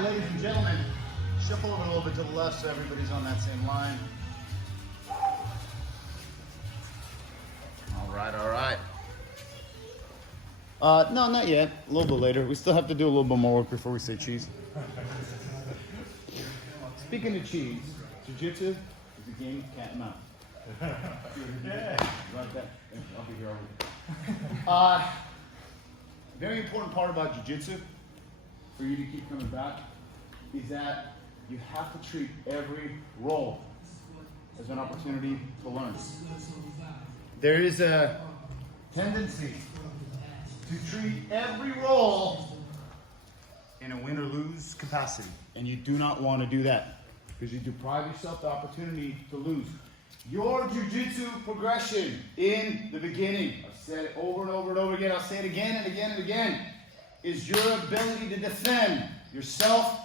right, ladies and gentlemen, shuffle over a little bit to the left so everybody's on that same line. All right, all right. No, not yet. A little bit later. We still have to do a little bit more work before we say cheese. Speaking of cheese, Jiu-Jitsu is a game of cat and mouse. Yeah. Right back. I'll be here all week. Very important part about Jiu-Jitsu, for you to keep coming back, is that you have to treat every roll as an opportunity to learn. There is a tendency to treat every roll in a win or lose capacity, and you do not want to do that because you deprive yourself the opportunity to lose. Your Jiu-Jitsu progression in the beginning, I've said it over and over and over again, I'll say it again and again and again, is your ability to defend yourself,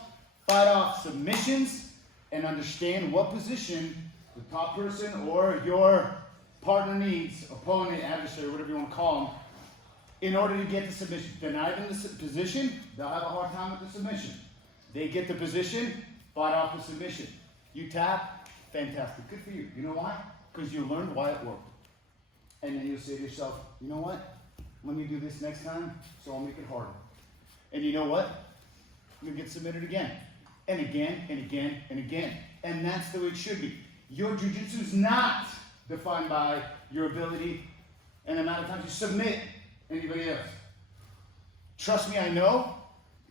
fight off submissions, and understand what position the top person or your partner needs, opponent, adversary, whatever you want to call them, in order to get the submission. If they're not in the position, they'll have a hard time with the submission. They get the position, fight off the submission. You tap, fantastic, good for you. You know why? Because you learned why it worked. And then you'll say to yourself, you know what? Let me do this next time, so I'll make it harder. And you know what? You'll get submitted again, and again, and again, and again. And that's the way it should be. Your Jiu-Jitsu is not defined by your ability and the amount of times you submit anybody else. Trust me, I know,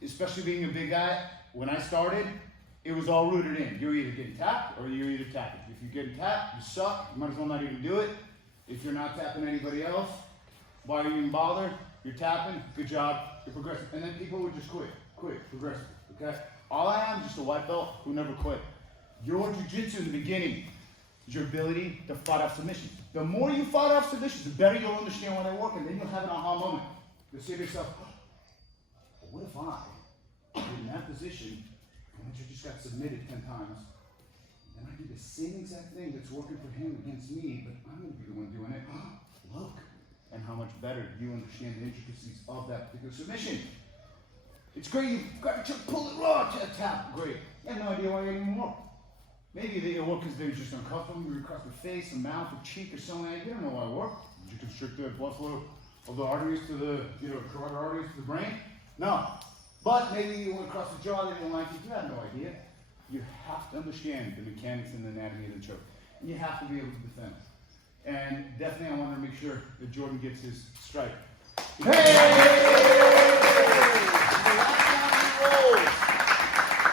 especially being a big guy, when I started, it was all rooted in. You're either getting tapped or you're either tapping. If you're getting tapped, you suck. You might as well not even do it. If you're not tapping anybody else, why are you even bothered? You're tapping, good job, you're progressive. And then people would just quit, progressive, okay? All I am is just a white belt who never quit. Your Jiu-Jitsu in the beginning is your ability to fight off submissions. The more you fight off submissions, the better you'll understand why they work, and then you'll have an aha moment. You'll say to yourself, oh, what if I, in that position, and I just got submitted 10 times, and I did the same exact thing that's working for him against me, but I'm going to be the one doing it. Look. And how much better you understand the intricacies of that particular submission. It's great, you've got to pull it raw, tap, great. You have no idea why it even worked. Maybe they work because they were just uncomfortable, maybe across the face, the mouth, the cheek, or something. You don't know why it worked. Did you constrict the blood flow of the arteries to the, carotid arteries to the brain? No. But maybe you went across the jaw, they didn't like it. You have no idea. You have to understand the mechanics and the anatomy of the choke. And you have to be able to defend. And definitely I want to make sure that Jordan gets his strike. Hey! The last time he rolls,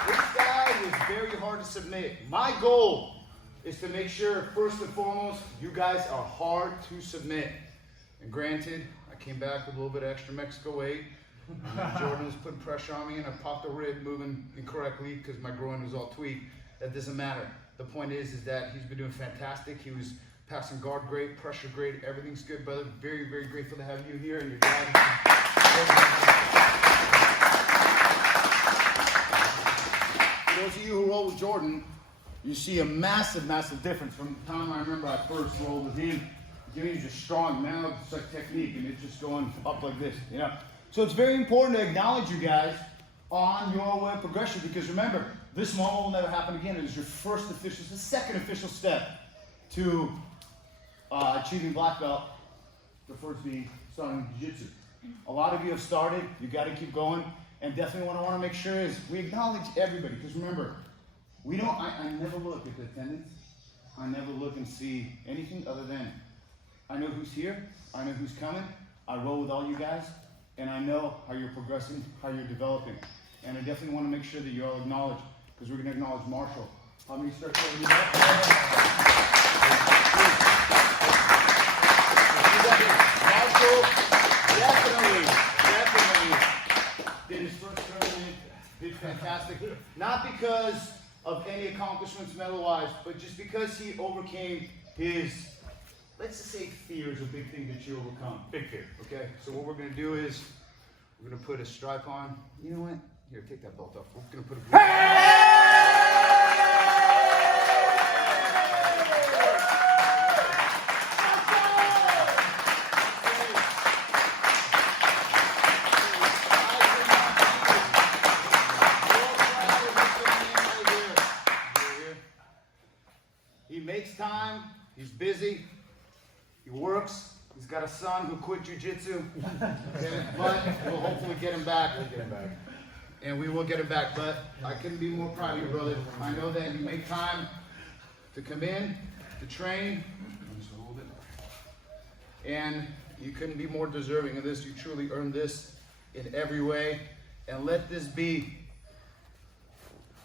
this guy was very hard to submit. My goal is to make sure, first and foremost, you guys are hard to submit. And granted, I came back with a little bit of extra Mexico weight. Jordan was putting pressure on me and I popped a rib moving incorrectly because my groin was all tweaked. That doesn't matter. The point is that he's been doing fantastic. He was passing guard great, pressure great, everything's good, brother. Very, very grateful to have you here and your dad. For those of you who roll with Jordan, you see a massive, massive difference from the time I remember I first rolled with him. He's just strong. Now it's like technique and it's just going up like this, you know. So it's very important to acknowledge you guys on your way of progression because remember, this moment will never happen again. It is your first official, the second official step to achieving black belt, the first being starting Jiu-Jitsu. A lot of you have started, you got to keep going, and definitely what I want to make sure is we acknowledge everybody, because remember, we don't, I never look at the attendance, I never look and see anything other than, I know who's here, I know who's coming, I roll with all you guys, and I know how you're progressing, how you're developing, and I definitely want to make sure that you all acknowledge, because we're going to acknowledge Marshall. How many starts have you got? Marshall definitely did his first tournament, did fantastic. Not because of any accomplishments medal-wise, but just because he overcame his, let's just say fear is a big thing that you overcome. Big fear, okay? So what we're gonna do is, we're gonna put a stripe on. You know what? Here, take that belt off. We're gonna put a blue busy. He works. He's got a son who quit jiu-jitsu. But we'll hopefully get him back. And we will get him back. But I couldn't be more proud of you, brother. I know that you make time to come in, to train. Just hold it. And you couldn't be more deserving of this. You truly earned this in every way. And let this be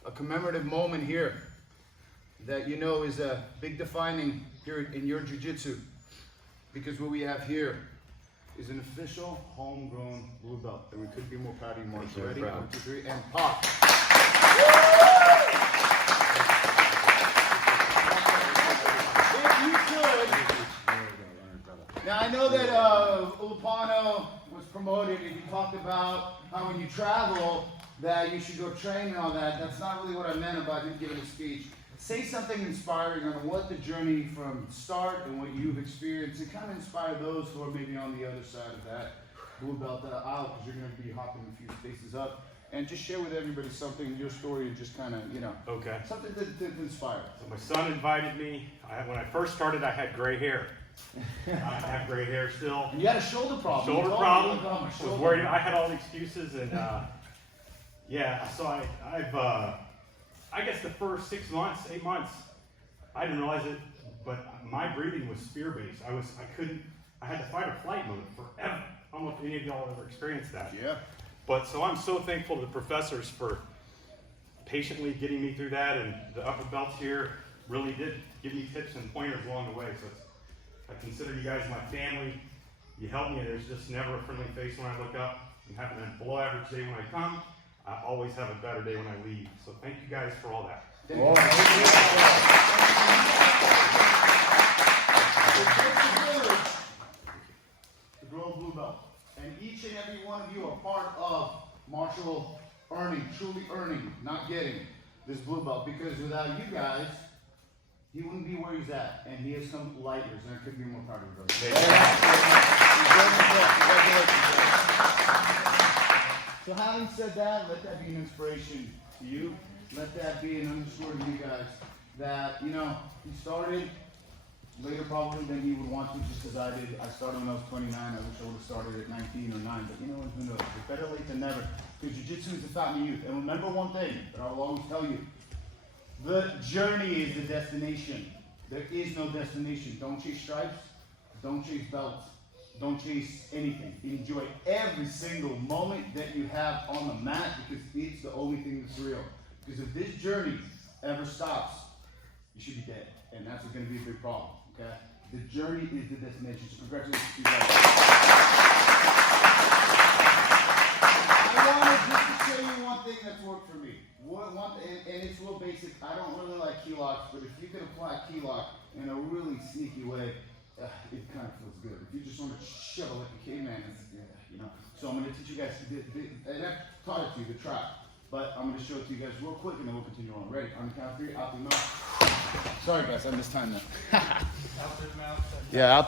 a commemorative moment here that you know is a big defining here in your jiu-jitsu. Because what we have here is an official homegrown blue belt. And we couldn't be more proud of you, Marshal. Ready? 1, 2, 3, and pop. If you could. Now I know that Ulupano was promoted and he talked about how when you travel that you should go train and all that. That's not really what I meant about him giving a speech. Say something inspiring on what the journey from start and what you've experienced and kind of inspire those who are maybe on the other side of that blue belt aisle, because you're going to be hopping a few spaces up, and just share with everybody something, your story, and just kind of, you know, okay, something to inspire. So my son invited me. When I first started, I had gray hair. I have gray hair still. And you had a shoulder problem. Shoulder problem. I was worried. I had all the excuses, and yeah. So I guess the first 6 months, 8 months, I didn't realize it, but my breathing was fear-based. I had to fight or flight mode forever. I don't know if any of y'all ever experienced that. Yeah. But so I'm so thankful to the professors for patiently getting me through that, and the upper belts here really did give me tips and pointers along the way. So I consider you guys my family. You help me, and there's just never a friendly face when I look up. I'm having a below average day when I come. I always have a better day when I leave. So thank you guys for all that. Thank you. To grow a blue belt. And each and every one of you are part of Marshall earning, truly earning, not getting this blue belt. Because without you guys, he wouldn't be where he's at. And he has come light years, and I couldn't be more proud of you, brother. So having said that, let that be an inspiration to you. Let that be an underscore to you guys that, you know, he started later probably than he would want to, just as I did. I started when I was 29. I wish I would have started at 19 or 9, but you know what, who knows? It's better late than never. Because jiu-jitsu is the fountain of youth. And remember one thing that I will always tell you. The journey is the destination. There is no destination. Don't chase stripes. Don't chase belts. Don't chase anything. Enjoy every single moment that you have on the mat, because it's the only thing that's real. Because if this journey ever stops, you should be dead. And that's going to be a big problem. Okay? The journey is the destination. So congratulations to you guys. I wanted just to show you one thing that's worked for me. And it's real basic. I don't really like key locks, but if you can apply a key lock in a really sneaky way, it kind of feels good. If you just want to shove it like a caveman, you know. So I'm going to teach you guys, and I've taught it to you, the trap. But I'm going to show it to you guys real quick, and then we'll continue on. Ready? On the count of 3, out through the mouth. Sorry guys, I missed time now. Out through the mouth. Yeah, out.